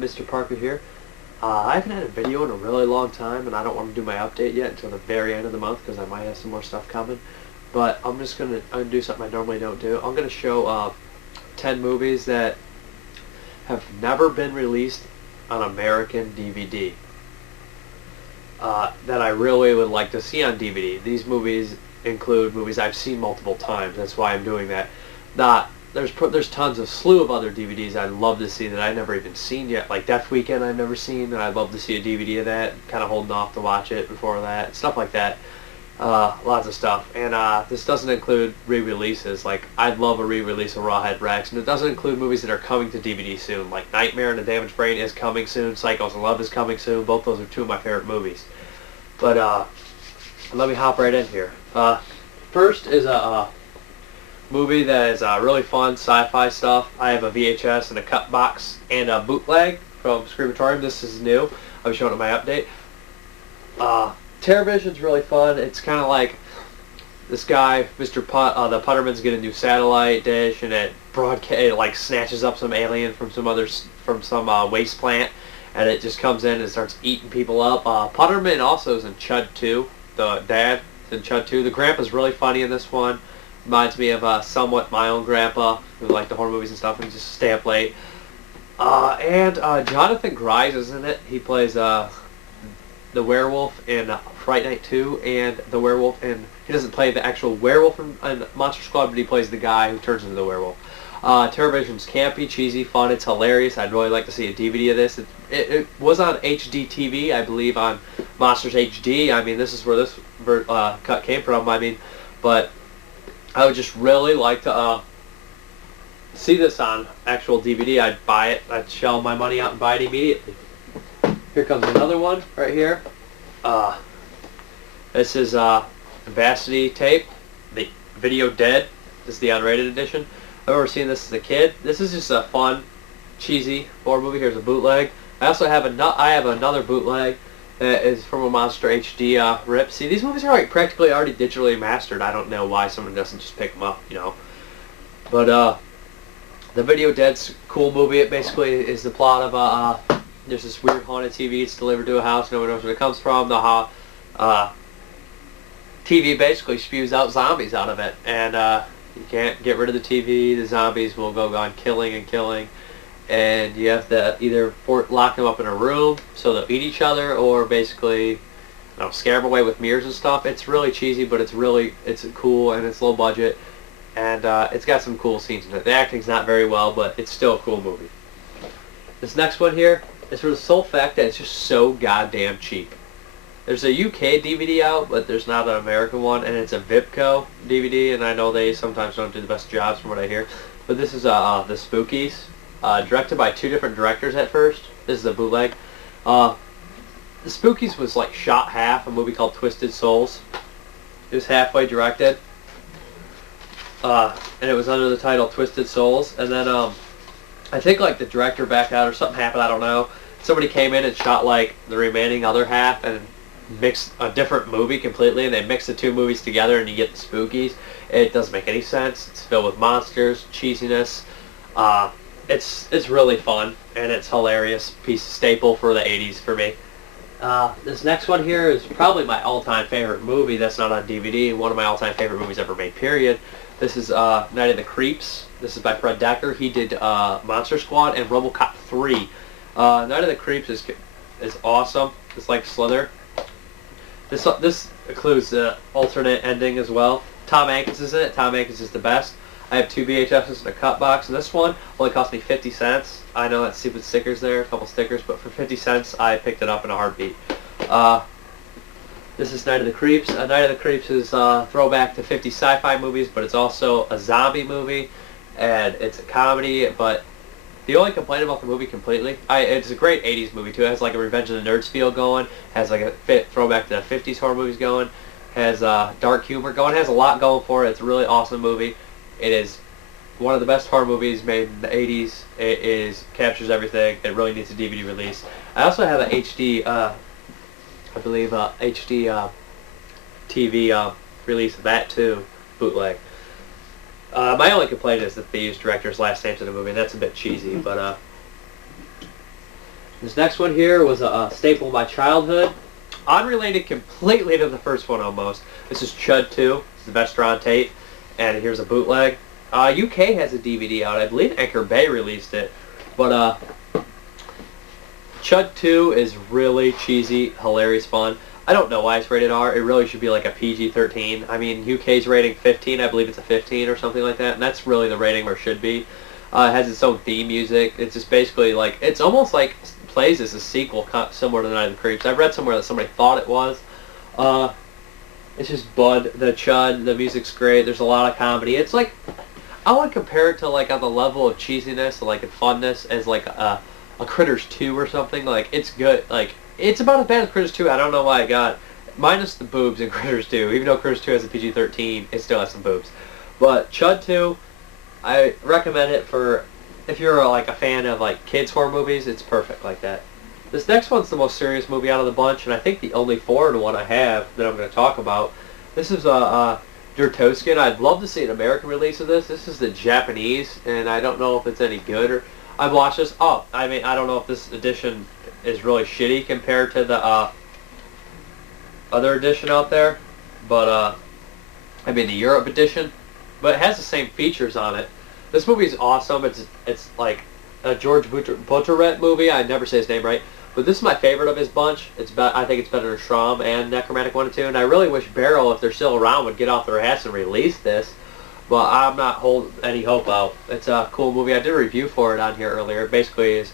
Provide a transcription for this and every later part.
Mr. Parker here. I haven't had a video in a really long time, and I don't want to do my update yet until the very end of the month because I might have some more stuff coming. But I'm going to do something I normally don't do. I'm going to show 10 movies that have never been released on American DVD that I really would like to see on DVD. These movies include movies I've seen multiple times. That's why I'm doing that. There's tons of slew of other DVDs I'd love to see that I've never even seen yet. Like Death Weekend I've never seen, and I'd love to see a DVD of that. Kind of holding off to watch it before that. Stuff like that. Lots of stuff. And this doesn't include re-releases. Like, I'd love a re-release of Rawhead Rex. And it doesn't include movies that are coming to DVD soon. Like Nightmare and the Damaged Brain is coming soon. Psychos in Love is coming soon. Both those are two of my favorite movies. But let me hop right in here. First is a movie that is really fun, sci-fi stuff. I have a VHS and a cut box and a bootleg from Screamatorium. This is new. I'll be showing it in my update. Terrorvision's really fun. It's kind of like this guy, Mr. the Puttermans, get a new satellite dish, and it like snatches up some alien from some waste plant, and it just comes in and starts eating people up. Putterman also is in Chud 2. The dad is in Chud 2. The grandpa's really funny in this one. Reminds me of somewhat my own grandpa, who liked the horror movies and stuff and just stay up late. And Jonathan Grise is in it. He plays the werewolf in Fright Night 2 and the werewolf in... He doesn't play the actual werewolf in Monster Squad, but he plays the guy who turns into the werewolf. Terrorvision's campy, cheesy, fun. It's hilarious. I'd really like to see a DVD of this. It was on HD TV, I believe, on Monsters HD. I mean, this is where this cut came from. I mean, but I would just really like to see this on actual DVD. I'd buy it. I'd shell my money out and buy it immediately. Here comes another one right here. This is Vacity tape, the video dead. This is the unrated edition. I've never seen this as a kid. This is just a fun, cheesy horror movie. Here's a bootleg. I also have another bootleg that is from a Monster HD rip. See, these movies are like practically already digitally mastered. I don't know why someone doesn't just pick them up, you know. But the Video Dead's a cool movie. It basically is the plot of there's this weird haunted TV. It's delivered to a house. No one knows where it comes from. The TV basically spews out zombies out of it, and you can't get rid of the TV. The zombies will go on killing and killing, and you have to either lock them up in a room so they'll eat each other, or basically, you know, scare them away with mirrors and stuff. It's really cheesy, but it's cool, and it's low budget, and it's got some cool scenes in it. The acting's not very well, but it's still a cool movie. This next one here is for the sole fact that it's just so goddamn cheap. There's a UK DVD out, but there's not an American one, and it's a Vipco DVD, and I know they sometimes don't do the best jobs from what I hear. But this is the Spookies, directed by two different directors at first. This is a bootleg. The Spookies was like shot half, a movie called Twisted Souls. It was halfway directed, and it was under the title Twisted Souls, and then I think like the director backed out or something happened, I don't know. Somebody came in and shot like the remaining other half and mixed a different movie completely, and they mixed the two movies together and you get the Spookies. It doesn't make any sense. It's filled with monsters, cheesiness. It's really fun, and it's hilarious. Piece of staple for the 80s for me. This next one here is probably my all-time favorite movie that's not on DVD. One of my all-time favorite movies ever made, period. This is Night of the Creeps. This is by Fred Decker. He did Monster Squad and RoboCop 3. Night of the Creeps is awesome. It's like Slither. This includes the alternate ending as well. Tom Hanks is in it. Tom Hanks is the best. I have two VHSs and a cut box, and this one only cost me 50 cents. I know that stupid stickers there, a couple stickers, but for 50 cents I picked it up in a heartbeat. This is Night of the Creeps. Night of the Creeps is a throwback to 50 sci-fi movies, but it's also a zombie movie, and it's a comedy, but the only complaint about the movie completely, it's a great 80s movie too. It has like a Revenge of the Nerds feel going, has like a throwback to the 50s horror movies going, has dark humor going, has a lot going for it. It's a really awesome movie. It is one of the best horror movies made in the 80s. It captures everything. It really needs a DVD release. I also have a HD, I believe HD TV release of that too, bootleg. My only complaint is that they use director's last names in the movie, and that's a bit cheesy, but This next one here was a staple of my childhood. Unrelated completely to the first one almost. This is Chud 2. This is the best drawn tape. And here's a bootleg. UK has a DVD out. I believe Anchor Bay released it. But Chud 2 is really cheesy, hilarious fun. I don't know why it's rated R. It really should be like a PG-13. I mean, UK's rating 15. I believe it's a 15 or something like that. And that's really the rating where it should be. It has its own theme music. It's just basically like, it's almost like plays as a sequel similar to Night of the Creeps. I've read somewhere that somebody thought it was. It's just Bud, the Chud, the music's great. There's a lot of comedy. It's like, I would compare it to like on the level of cheesiness, like and funness, as like a Critters 2 or something. Like, it's good. Like, it's about as bad as Critters 2. I don't know why I got minus the boobs in Critters 2. Even though Critters 2 has a PG-13, it still has some boobs. But Chud 2, I recommend it for if you're like a fan of like kids horror movies. It's perfect like that. This next one's the most serious movie out of the bunch, and I think the only foreign one I have that I'm going to talk about. This is Todesking. I'd love to see an American release of this. This is the Japanese, and I don't know if it's any good. Or I've watched this. Oh, I mean, I don't know if this edition is really shitty compared to the other edition out there, but I mean the Europe edition. But it has the same features on it. This movie is awesome. It's like a George Butteret movie. I never say his name right. But this is my favorite of his bunch. I think it's better than Shroom and Necromantic 1 and 2. And I really wish Barrel, if they're still around, would get off their ass and release this. But I'm not holding any hope out. It's a cool movie. I did a review for it on here earlier. It basically is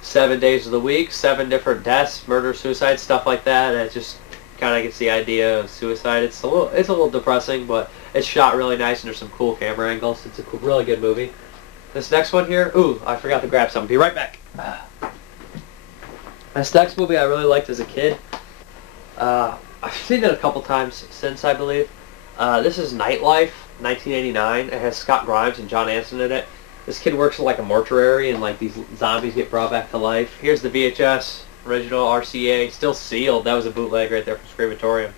7 days of the week, 7 different deaths, murder, suicide, stuff like that. And it just kind of gets the idea of suicide. It's a little depressing, but it's shot really nice and there's some cool camera angles. It's a really good movie. This next one here, ooh, I forgot to grab something. Be right back. This next movie I really liked as a kid. I've seen it a couple times since, I believe. This is Nightlife, 1989. It has Scott Grimes and John Anson in it. This kid works in like a mortuary and like these zombies get brought back to life. Here's the VHS, original RCA, still sealed. That was a bootleg right there from Screamatorium.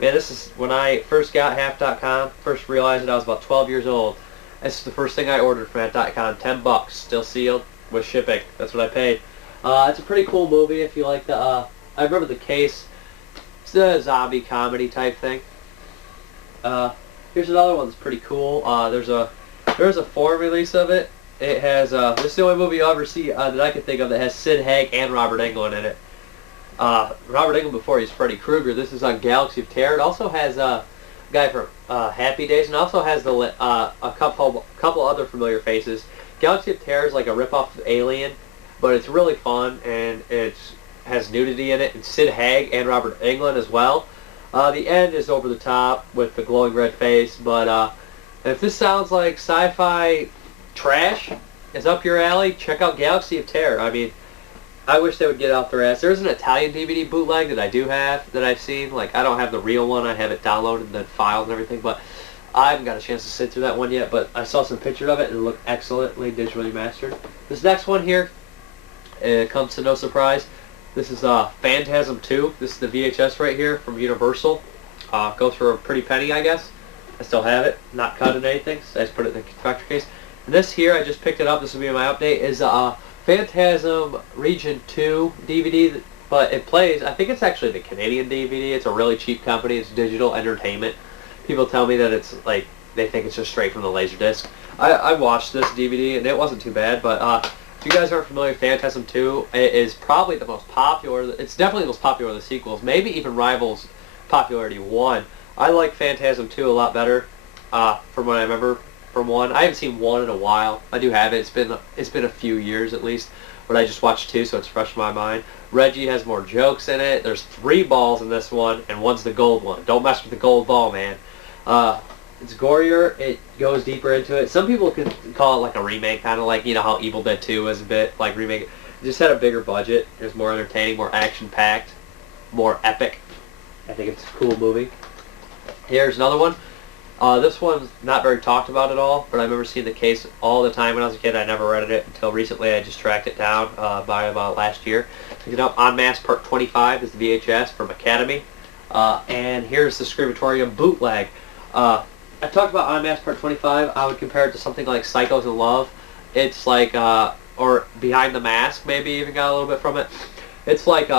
Man, this is when I first got half.com, first realized that I was about 12 years old. This is the first thing I ordered from half.com, 10 bucks, still sealed with shipping. That's what I paid. It's a pretty cool movie if you like the, I remember the case. It's a zombie comedy type thing. Here's another one that's pretty cool. There's a foreign release of it. It has, this is the only movie you'll ever see that I can think of that has Sid Haig and Robert Englund in it. Robert Englund before he's Freddy Krueger. This is on Galaxy of Terror. It also has a guy from Happy Days, and also has a couple other familiar faces. Galaxy of Terror is like a ripoff of Alien, but it's really fun, and it has nudity in it, and Sid Haig and Robert Englund as well. The end is over the top with the glowing red face, but if this sounds like sci-fi trash, is up your alley, check out Galaxy of Terror. I mean, I wish they would get off their ass. There's an Italian DVD bootleg that I do have, that I've seen. Like, I don't have the real one. I have it downloaded and then filed and everything, but I haven't got a chance to sit through that one yet, but I saw some pictures of it and it looked excellently digitally mastered. This next one here, it comes to no surprise. This is Phantasm 2. This is the VHS right here from Universal. Goes for a pretty penny, I guess. I still have it, not cut in anything, so I just put it in the factory case. And this here, I just picked it up, this will be my update, is Phantasm Region 2 DVD, but it plays, I think it's actually the Canadian DVD. It's a really cheap company. It's digital entertainment. People tell me that it's like, they think it's just straight from the Laserdisc. I watched this DVD and it wasn't too bad, but if you guys aren't familiar, Phantasm 2 is probably the most popular. It's definitely the most popular of the sequels. Maybe even rivals popularity 1. I like Phantasm 2 a lot better from what I remember from 1. I haven't seen 1 in a while. I do have it. It's been a few years at least, but I just watched 2, so it's fresh in my mind. Reggie has more jokes in it. There's 3 balls in this one, and 1's the gold one. Don't mess with the gold ball, man. It's gorier. It goes deeper into it. Some people could call it like a remake, kind of like, you know, how Evil Dead 2 was a bit like remake. It just had a bigger budget. It was more entertaining, more action-packed, more epic. I think it's a cool movie. Here's another one. This one's not very talked about at all, but I remember seeing the case all the time when I was a kid. I never read it until recently. I just tracked it down by about last year. Picked it up. Unmasked Part 25 is the VHS from Academy. And here's the Screamatorium bootleg. I talked about Unmasked Part 25. I would compare it to something like Psychos in Love. It's like or Behind the Mask maybe even got a little bit from it. It's like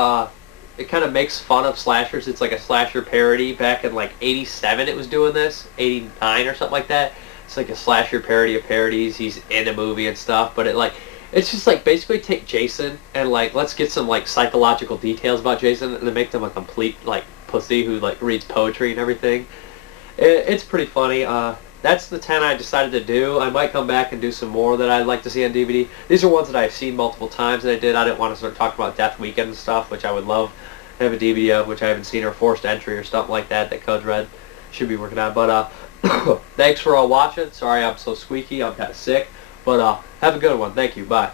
it kind of makes fun of slashers. It's like a slasher parody. Back in like '87 it was doing this, '89 or something like that. It's like a slasher parody of parodies. He's in a movie and stuff, but it's just like basically take Jason and like let's get some like psychological details about Jason and then make them a complete like pussy who like reads poetry and everything. It's pretty funny. That's the 10 I decided to do. I might come back and do some more that I'd like to see on DVD. These are ones that I've seen multiple times that I did. I didn't want to start talking about Death Weekend and stuff, which I would love to have a DVD of, which I haven't seen, or Forced Entry or something like that Chud's read. Should be working on. But thanks for all watching. Sorry I'm so squeaky. I'm kind of sick. But have a good one. Thank you. Bye.